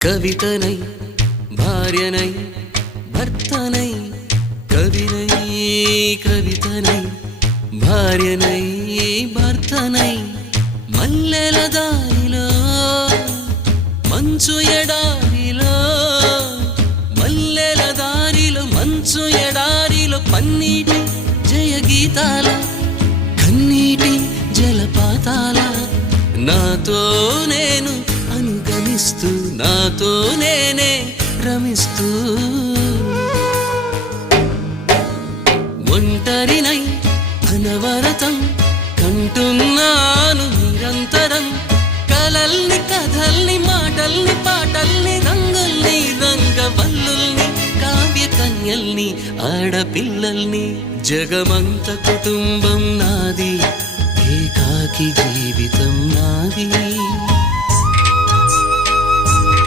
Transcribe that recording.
కవితనై భార్యనై భర్తనై కవినై కవితనై భార్యనై భర్తనై మల్లెల దారిలో మంచు ఎడారిలో మల్లెల దారిలో మంచు ఎడారిలో పన్నీటి జయగీతాల కన్నీటి జలపాతాల నాతో నేను అనుగమిస్తూ నాతో నేనే రమిస్తూ ఒంటరినై అనవరతం కంటున్నాను నిరంతరం కలల్ని కథల్ని మాటల్ని పాటల్ని రంగుల్ని రంగవల్లుల్ని కావ్య కన్యల్ని ఆడపిల్లల్ని జగమంత కుటుంబం నాది ఏకాకి జీవితం నాది.